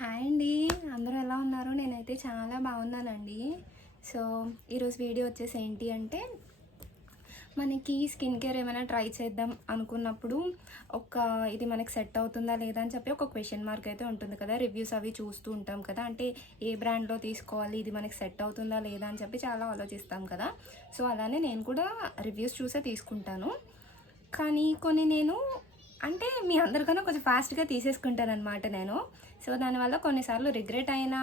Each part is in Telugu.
హాయ్ అండి, అందరూ ఎలా ఉన్నారు? నేనైతే చాలా బాగున్నానండి. సో ఈరోజు వీడియో వచ్చేసి ఏంటి అంటే, మనకి స్కిన్ కేర్ ఏమైనా ట్రై చేద్దాం అనుకున్నప్పుడు ఇది మనకి సెట్ అవుతుందా లేదా అని చెప్పి ఒక క్వశ్చన్ మార్క్ అయితే ఉంటుంది కదా. రివ్యూస్ అవి చూస్తూ ఉంటాం కదా, అంటే ఏ బ్రాండ్లో తీసుకోవాలి, ఇది మనకి సెట్ అవుతుందా లేదా అని చెప్పి చాలా ఆలోచిస్తాం కదా. సో అలానే నేను కూడా రివ్యూస్ చూసే తీసుకుంటాను. కానీ కొన్ని నేను అంటే మీ అందరికన్నా కొంచెం ఫాస్ట్గా తీసేసుకుంటాను అనమాట నేను. సో దానివల్ల కొన్నిసార్లు రిగ్రెట్ అయిన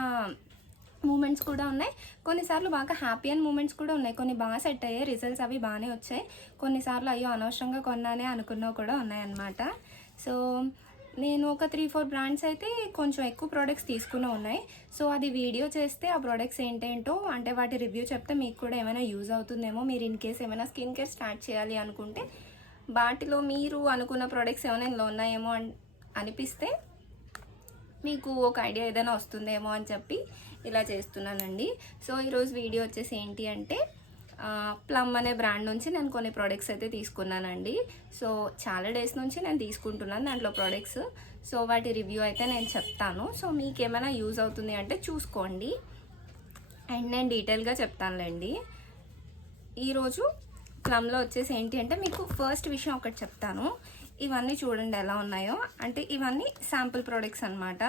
మూమెంట్స్ కూడా ఉన్నాయి, కొన్నిసార్లు బాగా హ్యాపీ అయిన మూమెంట్స్ కూడా ఉన్నాయి. కొన్ని బాగా సెట్ అయ్యాయి, రిజల్ట్స్ అవి బాగానే వచ్చాయి. కొన్నిసార్లు అయ్యో అనవసరంగా కొన్నానే అనుకున్నవి కూడా ఉన్నాయన్నమాట. సో నేను ఒక 3-4 బ్రాండ్స్ అయితే కొంచెం ఎక్కువ ప్రోడక్ట్స్ తీసుకునే ఉన్నాయి. సో అది వీడియో చేస్తే ఆ ప్రోడక్ట్స్ ఏంటేంటో అంటే వాటి రివ్యూ చెప్తే మీకు కూడా ఏమైనా యూజ్ అవుతుందేమో. మీరు ఇన్ కేస్ ఏమైనా స్కిన్ కేర్ స్టార్ట్ చేయాలి అనుకుంటే వాటిలో మీరు అనుకున్న ప్రోడక్ట్స్ ఏమైనా ఇందులో ఉన్నాయేమో అనిపిస్తే మీకు ఒక ఐడియా ఏదైనా వస్తుందేమో అని చెప్పి ఇలా చేస్తున్నానండి. సో ఈరోజు వీడియో వచ్చేసి ఏంటి అంటే, ప్లమ్ అనే బ్రాండ్ నుంచి నేను కొన్ని ప్రోడక్ట్స్ అయితే తీసుకున్నానండి. సో చాలా డేస్ నుంచి నేను తీసుకుంటున్నాను దాంట్లో ప్రోడక్ట్స్. సో వాటి రివ్యూ అయితే నేను చెప్తాను. సో మీకు ఏమైనా యూజ్ అవుతుంది అంటే చూసుకోండి, అండ్ నేను డీటెయిల్గా చెప్తానులేండి. ఈరోజు ప్లమ్లో వచ్చేసి ఏంటి అంటే, మీకు ఫస్ట్ విషయం ఒకటి చెప్తాను. ఇవన్నీ చూడండి ఎలా ఉన్నాయో. అంటే ఇవన్నీ శాంపుల్ ప్రోడక్ట్స్ అనమాట,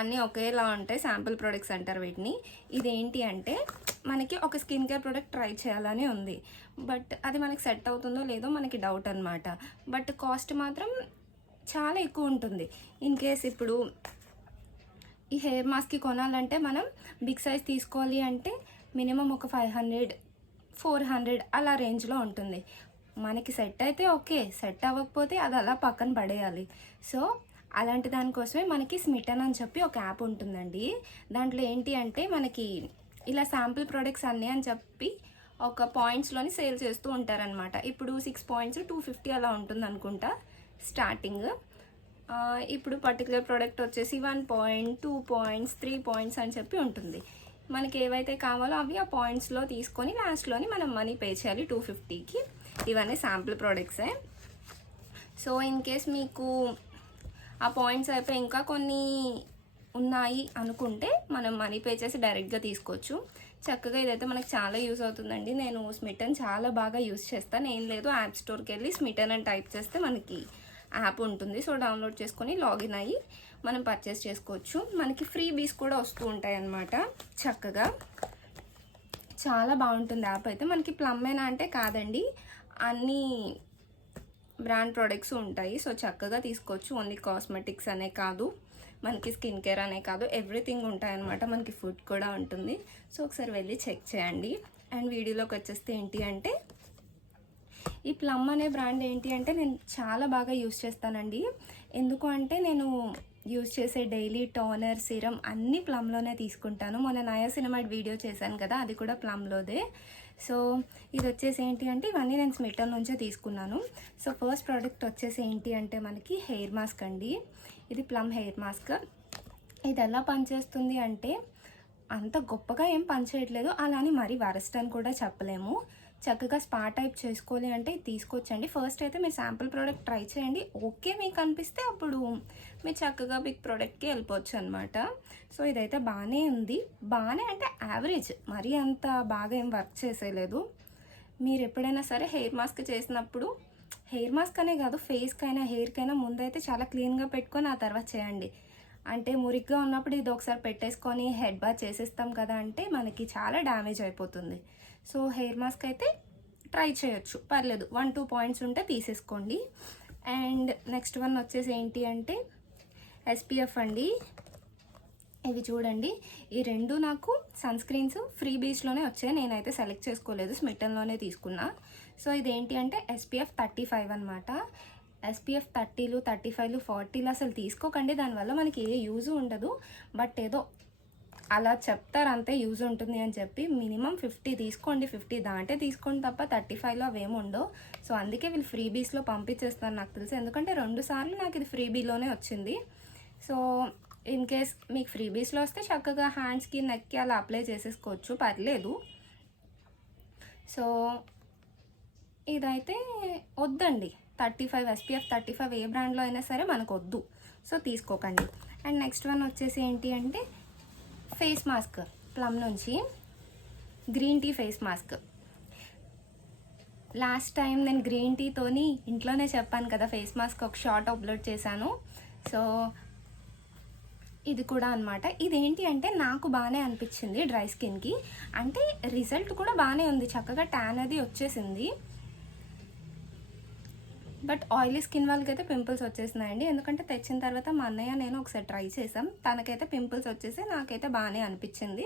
అన్నీ ఒకేలా ఉంటాయి, శాంపుల్ ప్రోడక్ట్స్ అంటారు వీటిని. ఇదేంటి అంటే, మనకి ఒక స్కిన్ కేర్ ప్రోడక్ట్ ట్రై చేయాలని ఉంది, బట్ అది మనకి సెట్ అవుతుందో లేదో మనకి డౌట్ అనమాట. బట్ కాస్ట్ మాత్రం చాలా ఎక్కువ ఉంటుంది. ఇన్ కేస్ ఇప్పుడు ఈ హెయిర్ మాస్క్కి కొనాలంటే మనం బిగ్ సైజ్ తీసుకోవాలి అంటే మినిమం ఒక 500-400 అలా రేంజ్లో ఉంటుంది. మనకి సెట్ అయితే ఓకే, సెట్ అవ్వకపోతే అది అలా పక్కన పడేయాలి. సో అలాంటి దానికోసమే మనకి స్మిటన్ అని చెప్పి ఒక యాప్ ఉంటుందండి. దాంట్లో ఏంటి అంటే, మనకి ఇలా శాంపుల్ ప్రోడక్ట్స్ అన్నీ అని చెప్పి ఒక పాయింట్స్లోని సేల్ చేస్తూ ఉంటారనమాట. ఇప్పుడు 6 పాయింట్స్ 250 అలా ఉంటుంది అనుకుంటా స్టార్టింగ్. ఇప్పుడు పర్టికులర్ ప్రోడక్ట్ వచ్చేసి 1 పాయింట్, 2 పాయింట్స్, 3 పాయింట్స్ అని చెప్పి ఉంటుంది. మనకి ఏవైతే కావాలో అవి ఆ పాయింట్స్లో తీసుకొని లాస్ట్లోని మనం మనీ పే చేయాలి 250కి. ఇవన్నీ శాంపుల్ ప్రోడక్ట్సే. సో ఇన్ కేస్ మీకు ఆ పాయింట్స్ అయిపోయి ఇంకా కొన్ని ఉన్నాయి అనుకుంటే మనం మనీ పే చేసి డైరెక్ట్గా తీసుకోవచ్చు. చక్కగా ఇదైతే మనకు చాలా యూజ్ అవుతుందండి. నేను స్మిటన్ చాలా బాగా యూజ్ చేస్తాను. ఏం లేదు, యాప్ స్టోర్కి వెళ్ళి స్మిటన్ అని టైప్ చేస్తే మనకి యాప్ ఉంటుంది. సో డౌన్లోడ్ చేసుకొని లాగిన్ అయ్యి మనం పర్చేస్ చేసుకోవచ్చు. మనకి ఫ్రీ బీస్ కూడా వస్తూ ఉంటాయి అన్నమాట. చక్కగా చాలా బాగుంటుంది యాప్ అయితే. మనకి ప్లమ్మేనా అంటే కాదండి, అన్నీ బ్రాండ్ ప్రోడక్ట్స్ ఉంటాయి. సో చక్కగా తీసుకోవచ్చు. ఓన్లీ కాస్మెటిక్స్ అనే కాదు, మనకి స్కిన్ కేర్ అనే కాదు, ఎవ్రీథింగ్ ఉంటాయన్నమాట. మనకి ఫుడ్ కూడా ఉంటుంది. సో ఒకసారి వెళ్ళి చెక్ చేయండి. అండ్ వీడియోలోకి వచ్చేస్తే ఏంటి అంటే, ఈ ప్లమ్ అనే బ్రాండ్ ఏంటి అంటే నేను చాలా బాగా యూస్ చేస్తానండి. ఎందుకు అంటే నేను యూస్ చేసే డైలీ టోనర్, సిరం అన్నీ ప్లమ్లోనే తీసుకుంటాను. మొన్న నయాసినమైడ్ వీడియో చేశాను కదా, అది కూడా ప్లమ్లోదే. సో ఇది వచ్చేసి ఏంటి అంటే, ఇవన్నీ నేను స్మిటన్ నుంచే తీసుకున్నాను. సో ఫస్ట్ ప్రోడక్ట్ వచ్చేసి ఏంటి అంటే, మనకి హెయిర్ మాస్క్ అండి. ఇది ప్లమ్ హెయిర్ మాస్క్. ఇది ఎలా పనిచేస్తుంది అంటే, అంత గొప్పగా ఏం పనిచేయట్లేదు, అలానే మరీ వరస్ట్ అని కూడా చెప్పలేము. చక్కగా స్పా టైప్ చేసుకోవాలి అంటే తీసుకొచ్చండి. ఫస్ట్ అయితే మీరు శాంపుల్ ప్రోడక్ట్ ట్రై చేయండి. ఓకే మీకు అనిపిస్తే అప్పుడు మీరు చక్కగా బిగ్ ప్రోడక్ట్కి వెళ్ళిపోవచ్చు అనమాట. సో ఇదైతే బాగానే ఉంది. బాగానే అంటే యావరేజ్, మరీ అంత బాగా ఏం వర్క్ చేసేయలేదు. మీరు ఎప్పుడైనా సరే హెయిర్ మాస్క్ చేసినప్పుడు, హెయిర్ మాస్క్ అనే కాదు, ఫేస్కైనా హెయిర్కైనా ముందైతే చాలా క్లీన్గా పెట్టుకొని ఆ తర్వాత చేయండి. అంటే మురిగ్గా ఉన్నప్పుడు ఇది ఒకసారి పెట్టేసుకొని హెడ్ బాత్ చేసేస్తాం కదా, అంటే మనకి చాలా డ్యామేజ్ అయిపోతుంది. సో హెయిర్ మాస్క్ అయితే ట్రై చేయొచ్చు, పర్లేదు. 1-2 పాయింట్స్ ఉంటే తీసేసుకోండి. అండ్ నెక్స్ట్ వన్ వచ్చేసి ఏంటి అంటే, SPF అండి. ఇవి చూడండి, ఈ రెండు నాకు సన్ స్క్రీన్స్ ఫ్రీ బీచ్లోనే వచ్చాయి. నేనైతే సెలెక్ట్ చేసుకోలేదు, స్మిటన్లోనే తీసుకున్నా. సో ఇదేంటి అంటే SPF 35 అనమాట. SPF 30లు, 35లు, 40లు అసలు తీసుకోకండి. దానివల్ల మనకి ఏ యూజు ఉండదు. బట్ ఏదో అలా చెప్తారు అంతే, యూజ్ ఉంటుంది అని చెప్పి. మినిమం 50 తీసుకోండి, 50 దాంటే తీసుకోండి తప్ప 35లో అవేమి ఉండవు. సో అందుకే వీళ్ళు ఫ్రీ బీస్లో పంపించేస్తారు నాకు తెలిసి, ఎందుకంటే 2 సార్లు నాకు ఇది ఫ్రీ బీలోనే వచ్చింది. సో ఇన్ కేస్ మీకు ఫ్రీ బీస్లో వస్తే చక్కగా హ్యాండ్స్కి, నెక్కి అలా అప్లై చేసేసుకోవచ్చు, పర్లేదు. సో ఇదైతే వద్దండి, 35 SPF 35 ఏ బ్రాండ్లో అయినా సరే మనకు వద్దు. సో తీసుకోకండి. అండ్ నెక్స్ట్ వన్ వచ్చేసి ఏంటి అంటే ఫేస్ మాస్క్ ప్లమ్ నుంచి green tea face mask. Last time నేను గ్రీన్ టీతోని ఇంట్లోనే చెప్పాను కదా ఫేస్ మాస్క్ ఒక షార్ట్ అప్లోడ్ చేశాను. సో ఇది కూడా అనమాట. ఇదేంటి అంటే నాకు బాగానే అనిపించింది డ్రై స్కిన్కి, అంటే రిజల్ట్ కూడా బాగానే ఉంది, చక్కగా ట్యాన్ అది వచ్చేసింది. బట్ ఆయిలీ స్కిన్ వాళ్ళకి అయితే పింపుల్స్ వచ్చేసినాయండి, ఎందుకంటే తెచ్చిన తర్వాత మా అన్నయ్య నేను ఒకసారి ట్రై చేసాం, తనకైతే పింపుల్స్ వచ్చేసి నాకైతే బాగానే అనిపించింది.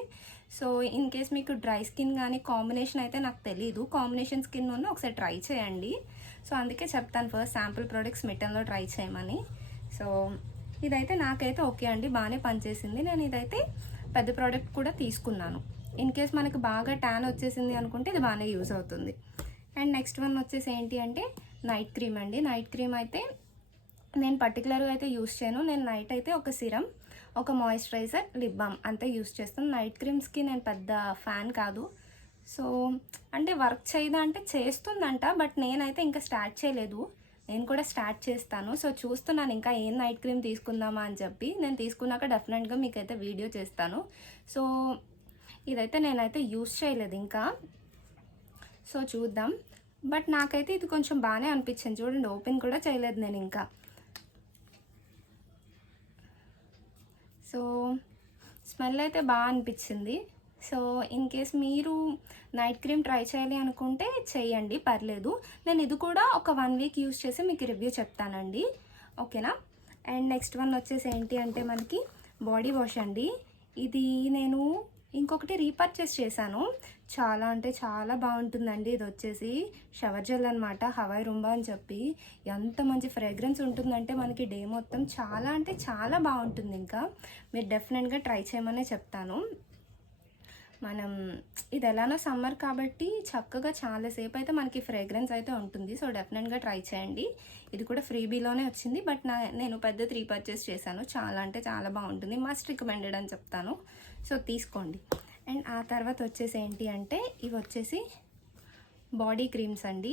సో ఇన్ కేస్ మీకు డ్రై స్కిన్ కానీ కాంబినేషన్ అయితే నాకు తెలీదు, కాంబినేషన్ స్కిన్ ఉన్న ఒకసారి ట్రై చేయండి. సో అందుకే చెప్తాను ఫస్ట్ శాంపుల్ ప్రోడక్ట్స్ మిట్టన్లో ట్రై చేయమని. సో ఇదైతే నాకైతే ఓకే అండి, బాగానే పనిచేసింది. నేను ఇదైతే పెద్ద ప్రోడక్ట్ కూడా తీసుకున్నాను, ఇన్ కేస్ మనకు బాగా ట్యాన్ వచ్చేసింది అనుకుంటే ఇది బాగానే యూజ్ అవుతుంది. అండ్ నెక్స్ట్ వన్ వచ్చేసి ఏంటి అంటే నైట్ క్రీమ్ అండి. నైట్ క్రీమ్ అయితే నేను పర్టికులర్గా అయితే యూస్ చేయను, నేను నైట్ అయితే ఒక సిరం, ఒక మాయిశ్చరైజర్, లిప్ బామ్ అంతే యూస్ చేస్తాను. నైట్ క్రీమ్స్కి నేను పెద్ద ఫ్యాన్ కాదు. సో అంటే వర్క్ చేయదా అంటే చేస్తుందంట, బట్ నేనైతే ఇంకా స్టార్ట్ చేయలేదు, నేను కూడా స్టార్ట్ చేస్తాను. సో చూస్తున్నాను ఇంకా ఏం నైట్ క్రీమ్ తీసుకుందామా అని చెప్పి, నేను తీసుకున్నాక డెఫినెట్గా మీకైతే వీడియో చేస్తాను. సో ఇదైతే నేనైతే యూస్ చేయలేదు ఇంకా, సో చూద్దాం. బట్ నాకైతే ఇది కొంచెం బాగానే అనిపించింది, చూడండి ఓపెన్ కూడా చేయలేదు నేను ఇంకా. సో స్మెల్ అయితే బాగా అనిపించింది. సో ఇన్ కేస్ మీరు నైట్ క్రీమ్ ట్రై చేయాలి అనుకుంటే చేయండి, పర్లేదు. నేను ఇది కూడా ఒక 1 వీక్ యూస్ చేసి మీకు రివ్యూ చెప్తానండి, ఓకేనా. అండ్ నెక్స్ట్ వన్ వచ్చేసి ఏంటి అంటే మనకి బాడీ వాష్ అండి. ఇది నేను ఇంకొకటి రీపర్చేస్ చేశాను, చాలా అంటే చాలా బాగుంటుందండి. ఇది వచ్చేసి షవర్ జెల్ అనమాట, హవాయి రుంబా అని చెప్పి. ఎంత మంచి ఫ్రేగ్రెన్స్ ఉంటుందంటే మనకి డే మొత్తం చాలా అంటే చాలా బాగుంటుంది. ఇంకా మీరు డెఫినెట్గా ట్రై చేయమనే చెప్తాను. మనం ఇది ఎలానో సమ్మర్ కాబట్టి చక్కగా చాలాసేపు అయితే మనకి ఫ్రేగ్రెన్స్ అయితే ఉంటుంది. సో డెఫినెట్గా ట్రై చేయండి. ఇది కూడా ఫ్రీబీలోనే వచ్చింది, బట్ నేను పెద్దది రీపర్చేస్ చేశాను, చాలా అంటే చాలా బాగుంటుంది, మస్ట్ రికమెండెడ్ అని చెప్తాను. సో తీసుకోండి. అండ్ ఆ తర్వాత వచ్చేసి ఏంటి అంటే ఇవి వచ్చేసి బాడీ క్రీమ్స్ అండి,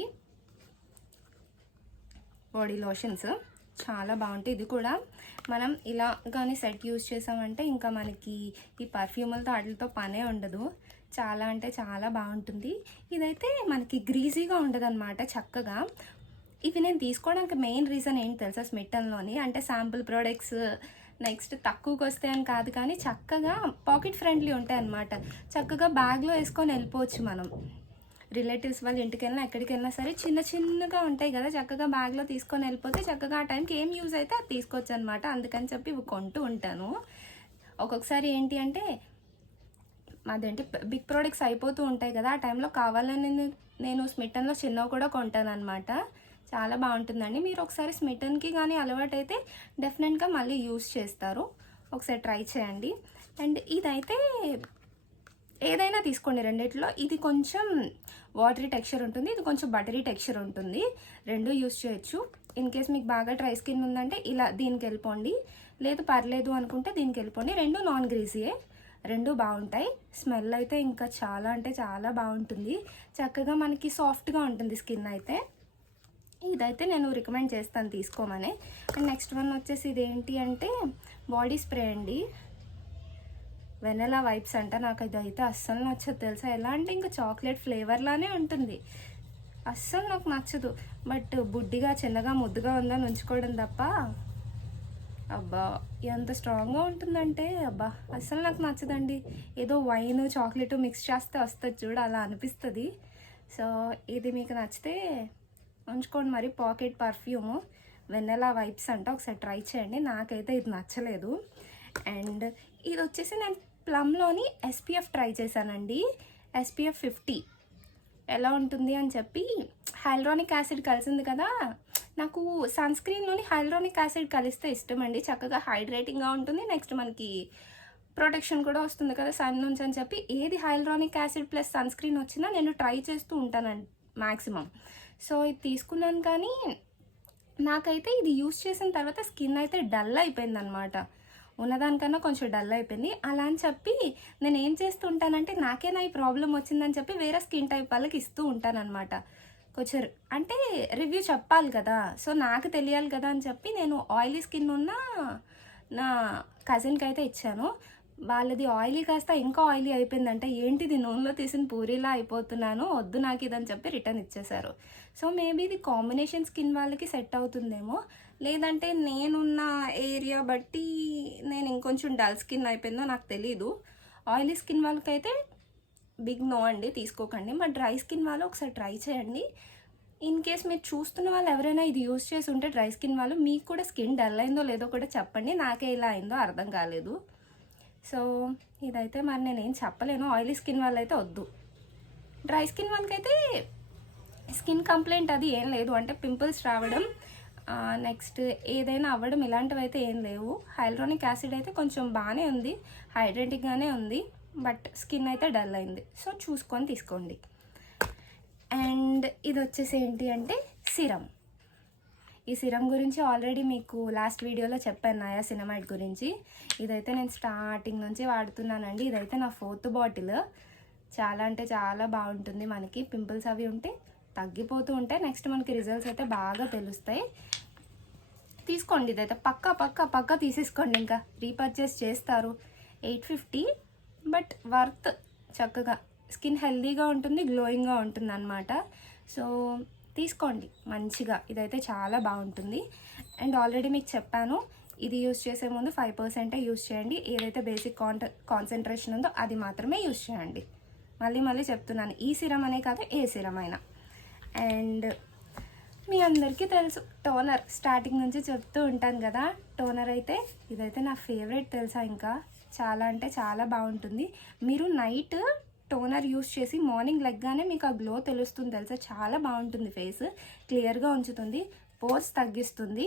బాడీ లోషన్స్ చాలా బాగుంటాయి. ఇది కూడా మనం ఇలా కానీ సెట్ యూజ్ చేసామంటే ఇంకా మనకి ఈ పర్ఫ్యూములతో వాటితో పనే ఉండదు, చాలా అంటే చాలా బాగుంటుంది. ఇదైతే మనకి గ్రీజీగా ఉండదు అనమాట, చక్కగా. ఇవి నేను తీసుకోవడానికి మెయిన్ రీజన్ ఏంటి తెలుసా, స్మిట్టన్లోని అంటే శాంపుల్ ప్రోడక్ట్స్ నెక్స్ట్ తక్కువకి వస్తాయని కాదు, కానీ చక్కగా పాకెట్ ఫ్రెండ్లీ ఉంటాయి అన్నమాట. చక్కగా బ్యాగ్లో వేసుకొని వెళ్ళిపోవచ్చు మనం, రిలేటివ్స్ వాళ్ళ ఇంటికి వెళ్ళినా ఎక్కడికి వెళ్ళినా సరే, చిన్న చిన్నగా ఉంటాయి కదా, చక్కగా బ్యాగ్లో తీసుకొని వెళ్ళిపోతే చక్కగా ఆ టైంకి ఏం యూజ్ అయితే అది తీసుకోవచ్చు అనమాట. అందుకని చెప్పి ఇవి కొంటూ ఉంటాను. ఒక్కొక్కసారి ఏంటి అంటే అదేంటి బిగ్ ప్రోడక్ట్స్ అయిపోతూ ఉంటాయి కదా, ఆ టైంలో కావాలని నేను స్మిట్టన్లో చిన్నవి కూడా కొంటాను అనమాట. చాలా బాగుంటుందండి. మీరు ఒకసారి స్మిట్టన్కి కానీ అలవాటు అయితే డెఫినెట్గా మళ్ళీ యూజ్ చేస్తారు, ఒకసారి ట్రై చేయండి. అండ్ ఇదైతే ఏదైనా తీసుకోండి రెండిట్లో, ఇది కొంచెం వాటరీ టెక్స్చర్ ఉంటుంది, ఇది కొంచెం బటరీ టెక్స్చర్ ఉంటుంది, రెండు యూజ్ చేయొచ్చు. ఇన్ కేస్ మీకు బాగా డ్రై స్కిన్ ఉందంటే ఇలా దీనికి వెళ్ళిపోండి, లేదు పర్లేదు అనుకుంటే దీనికి వెళ్ళిపోండి. రెండు నాన్ గ్రీజీయే, రెండు బాగుంటాయి. స్మెల్ అయితే ఇంకా చాలా అంటే చాలా బాగుంటుంది, చక్కగా మనకి సాఫ్ట్గా ఉంటుంది స్కిన్ అయితే. ఇదైతే నేను రికమెండ్ చేస్తాను తీసుకోమని. అండ్ నెక్స్ట్ వన్ వచ్చేసి ఇదేంటి అంటే బాడీ స్ప్రే అండి, వెనలా వైబ్స్ అంట. నాకు ఇదైతే అస్సలు నచ్చదు తెలుసా, ఎలా అంటే ఇంకా చాక్లెట్ ఫ్లేవర్లానే ఉంటుంది, అస్సలు నాకు నచ్చదు. బట్ బుడ్డిగా చిన్నగా ముద్దుగా ఉందని ఉంచుకోవడం తప్ప, అబ్బా ఎంత స్ట్రాంగ్గా ఉంటుందంటే అబ్బా అస్సలు నాకు నచ్చదండి. ఏదో వైన్ చాక్లెట్ మిక్స్ చేస్తే వస్తుంది చూడు, అలా అనిపిస్తుంది. సో ఇది మీకు నచ్చితే ఉంచుకోండి. మరి పాకెట్ పర్ఫ్యూము వెన్నెలా వైబ్స్ అంట, ఒకసారి ట్రై చేయండి. నాకైతే ఇది నచ్చలేదు. అండ్ ఇది వచ్చేసి నేను ప్లమ్లోని SPF ట్రై చేశానండి, SPF 50 ఎలా ఉంటుంది అని చెప్పి. హైల్రానిక్ యాసిడ్ కలిసింది కదా, నాకు సన్ స్క్రీన్లోని హైల్రానిక్ యాసిడ్ కలిస్తే ఇష్టం అండి, చక్కగా హైడ్రేటింగ్గా ఉంటుంది, నెక్స్ట్ మనకి ప్రొటెక్షన్ కూడా వస్తుంది కదా సన్ నుంచి అని చెప్పి. ఏది hyaluronic acid plus sunscreen వచ్చినా నేను ట్రై చేస్తూ ఉంటానండి మ్యాక్సిమం. సో ఇది తీసుకున్నాను, కానీ నాకైతే ఇది యూస్ చేసిన తర్వాత స్కిన్ అయితే డల్ అయిపోయింది అనమాట, ఉన్నదానికన్నా కొంచెం డల్ అయిపోయింది. అలా అని చెప్పి నేను ఏం చేస్తూ ఉంటానంటే నాకేనా ఈ ప్రాబ్లం వచ్చిందని చెప్పి వేరే స్కిన్ టైప్ వాళ్ళకి ఇస్తూ ఉంటానన్నమాట. కొంచెం అంటే రివ్యూ చెప్పాలి కదా, సో నాకు తెలియాలి కదా అని చెప్పి నేను ఆయిలీ స్కిన్ ఉన్న నా కజిన్కి అయితే ఇచ్చాను. వాళ్ళది ఆయిలీ కాస్త ఇంకా ఆయిలీ అయిపోయిందంటే, ఏంటిది నూనెలో తీసిన పూరీలా అయిపోతున్నాను, వద్దు నాకు ఇదని చెప్పి రిటర్న్ ఇచ్చేశారు. సో మేబీ ఇది కాంబినేషన్ స్కిన్ వాళ్ళకి సెట్ అవుతుందేమో, లేదంటే నేనున్న ఏరియా బట్టి నేను ఇంకొంచెం డల్ స్కిన్ అయిపోయిందో నాకు తెలీదు. ఆయిలీ స్కిన్ వాళ్ళకైతే బిగ్ నో అండి, తీసుకోకండి. బట్ డ్రై స్కిన్ వాళ్ళు ఒకసారి ట్రై చేయండి. ఇన్ కేస్ మీరు చూస్తున్న వాళ్ళు ఎవరైనా ఇది యూస్ చేసి ఉంటే డ్రై స్కిన్ వాళ్ళు, మీకు కూడా స్కిన్ డల్ అయిందో లేదో కూడా చెప్పండి. నాకే ఇలా అయిందో అర్థం కాలేదు. సో ఇదైతే మరి నేనేం చెప్పలేను. ఆయిలీ స్కిన్ వాళ్ళైతే వద్దు. డ్రై స్కిన్ వాళ్ళకైతే స్కిన్ కంప్లైంట్ అది ఏం లేదు, అంటే పింపుల్స్ రావడం నెక్స్ట్ ఏదైనా అవ్వడం ఇలాంటివి అయితే ఏం లేవు. హైల్రోనిక్ యాసిడ్ అయితే కొంచెం బాగానే ఉంది, హైడ్రేటిక్గానే ఉంది, బట్ స్కిన్ అయితే డల్ అయింది. సో చూసుకొని తీసుకోండి. అండ్ ఇది వచ్చేసి ఏంటి అంటే సిరం. ఈ సిరం గురించి ఆల్రెడీ మీకు లాస్ట్ వీడియోలో చెప్పాను, నయాసినమైడ్ గురించి. ఇదైతే నేను స్టార్టింగ్ నుంచి వాడుతున్నానండి. ఇదైతే నా 4th బాటిల్. చాలా అంటే చాలా బాగుంటుంది. మనకి పింపుల్స్ అవి ఉంటే తగ్గిపోతూ ఉంటాయి. నెక్స్ట్ మనకి రిజల్ట్స్ అయితే బాగా తెలుస్తాయి. తీసుకోండి, ఇదైతే పక్కా తీసేసుకోండి. ఇంకా రీపర్చేస్ చేస్తారు. 850, బట్ వర్త్. చక్కగా స్కిన్ హెల్దీగా ఉంటుంది, గ్లోయింగ్గా ఉంటుంది అన్నమాట. సో తీసుకోండి మంచిగా, ఇదైతే చాలా బాగుంటుంది. అండ్ ఆల్రెడీ మీకు చెప్పాను, ఇది యూస్ చేసే ముందు 5% యూస్ చేయండి. ఏదైతే బేసిక్ కాన్సన్ట్రేషన్ ఉందో అది మాత్రమే యూస్ చేయండి. మళ్ళీ చెప్తున్నాను, ఈ సిరం అనే కాదు, ఏ సిరం అయినా. అండ్ మీ అందరికీ తెలుసు, టోనర్ స్టార్టింగ్ నుంచి చెప్తూ ఉంటాను కదా. టోనర్ అయితే ఇదైతే నా ఫేవరెట్ తెలుసా. ఇంకా చాలా అంటే చాలా బాగుంటుంది. మీరు నైట్ టోనర్ యూస్ చేసి మార్నింగ్ లెగ్గానే మీకు ఆ గ్లో తెలుస్తుంది తెలుసా. చాలా బాగుంటుంది, ఫేస్ క్లియర్గా ఉంచుతుంది, పోర్స్ తగ్గిస్తుంది.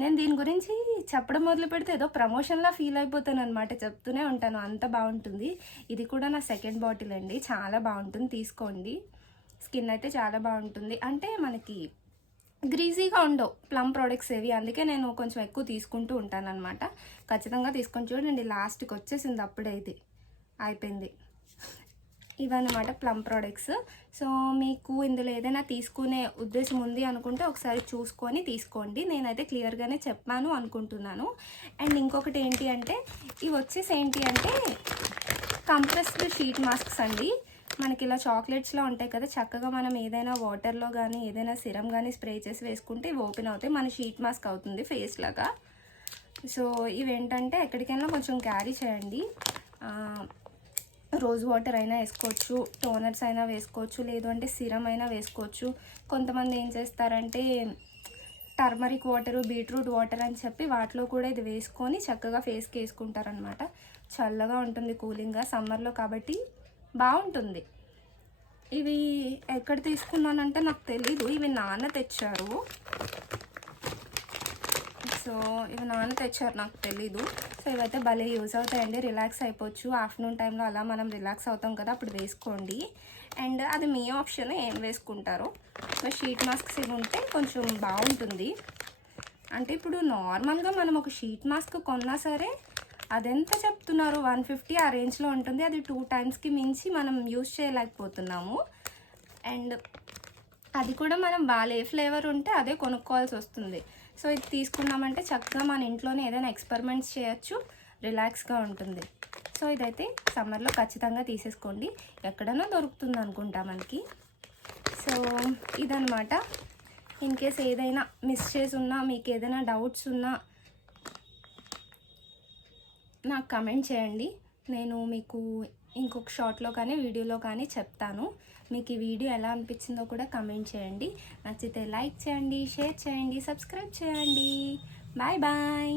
నేను దీని గురించి చెప్పడం మొదలు పెడితే ఏదో ప్రమోషన్లా ఫీల్ అయిపోతాను అనమాట, చెప్తూనే ఉంటాను, అంత బాగుంటుంది. ఇది కూడా నా 2nd బాటిల్ అండి, చాలా బాగుంటుంది, తీసుకోండి. స్కిన్ అయితే చాలా బాగుంటుంది. అంటే మనకి గ్రీజీగా ఉండవు ప్లమ్ ప్రోడక్ట్స్ ఏవి, అందుకే నేను కొంచెం ఎక్కువ తీసుకుంటూ ఉంటాను అనమాట. ఖచ్చితంగా తీసుకొని చూడండి. లాస్ట్కి వచ్చేసింది, అప్పుడే ఇది అయిపోయింది. ఇవన్నమాట ప్లమ్ ప్రోడక్ట్స్. సో మీకు ఇందులో ఏదైనా తీసుకునే ఉద్దేశం ఉంది అనుకుంటే ఒకసారి చూసుకొని తీసుకోండి. నేనైతే క్లియర్గానే చెప్పాను అనుకుంటున్నాను. అండ్ ఇంకొకటి ఏంటి అంటే, ఇవి వచ్చేసి ఏంటి అంటే కంప్రెస్డ్ షీట్ మాస్క్స్ అండి. మనకి ఇలా చాక్లెట్స్లో ఉంటాయి కదా, చక్కగా మనం ఏదైనా వాటర్లో కానీ ఏదైనా సిరం కానీ స్ప్రే చేసి వేసుకుంటే ఇవి ఓపెన్ అవుతాయి, మన షీట్ మాస్క్ అవుతుంది ఫేస్ లాగా. సో ఇవేంటంటే ఎక్కడికైనా కొంచెం క్యారీ చేయండి. రోజ్ వాటర్ అయినా వేసుకోవచ్చు, టోనర్స్ అయినా వేసుకోవచ్చు, లేదు అంటే సిరం అయినా వేసుకోవచ్చు. కొంతమంది ఏం చేస్తారంటే టర్మరిక్ వాటరు, బీట్రూట్ వాటర్ అని చెప్పి వాటిలో కూడా ఇది వేసుకొని చక్కగా ఫేస్కి వేసుకుంటారనమాట. చల్లగా ఉంటుంది, కూలింగ్గా, సమ్మర్లో కాబట్టి బాగుంటుంది. ఇవి ఎక్కడ తీసుకున్నానంటే నాకు తెలీదు, ఇవి నాన్న తెచ్చారు. సో ఇవి నాన్న తెచ్చారు, నాకు తెలీదు. సో ఇవైతే భలే యూజ్ అవుతాయండి, రిలాక్స్ అయిపోవచ్చు. ఆఫ్టర్నూన్ టైంలో అలా మనం రిలాక్స్ అవుతాం కదా, అప్పుడు వేసుకోండి. అండ్ అది మీ ఆప్షన్, ఏం వేసుకుంటారో. సో షీట్ మాస్క్స్ ఇవి ఉంటే కొంచెం బాగుంటుంది. అంటే ఇప్పుడు నార్మల్గా మనం ఒక షీట్ మాస్క్ కొన్నా సరే అదెంత చెప్తున్నారు, 150 ఆ రేంజ్లో ఉంటుంది. అది 2 టైమ్స్కి మించి మనం యూజ్ చేయలేకపోతున్నాము. అండ్ అది కూడా మనం వాళ్ళ ఏ ఫ్లేవర్ ఉంటే అదే కొనుక్కోవాల్సి వస్తుంది. సో ఇది తీసుకున్నామంటే చక్కగా మన ఇంట్లోనే ఏదైనా ఎక్స్పెరిమెంట్స్ చేయొచ్చు, రిలాక్స్గా ఉంటుంది. సో ఇదైతే సమ్మర్లో ఖచ్చితంగా తీసేసుకోండి, ఎక్కడైనా దొరుకుతుంది అనుకుంటా మనకి. సో ఇదనమాట. ఇన్ కేస్ ఏదైనా మిస్ చేసి ఉన్నా, మీకు ఏదైనా డౌట్స్ ఉన్నా నాకు కమెంట్ చేయండి. నేను మీకు ఇంకొక షార్ట్లో కానీ వీడియోలో కానీ చెప్తాను. మీకు ఈ వీడియో ఎలా అనిపించిందో కూడా కమెంట్ చేయండి. నచ్చితే లైక్ చేయండి, షేర్ చేయండి, సబ్స్క్రైబ్ చేయండి. Bye bye.